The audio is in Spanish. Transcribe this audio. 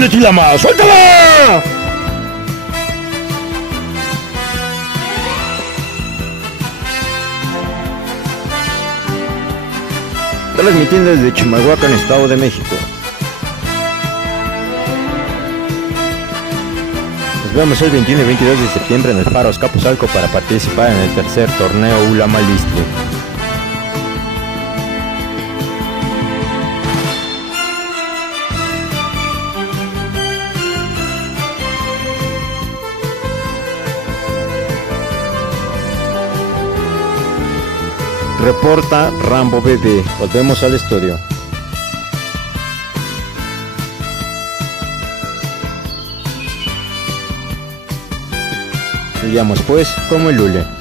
¡Ándale, Chilama! ¡Suéltala! Transmitiendo desde Chimalhuacán, Estado de México. Nos vemos el 21 y 22 de septiembre en el Faro Azcapotzalco para participar en el tercer torneo Ullamalistli. Reporta Rambo BD. Volvemos al estudio. Sigamos pues como el Lule.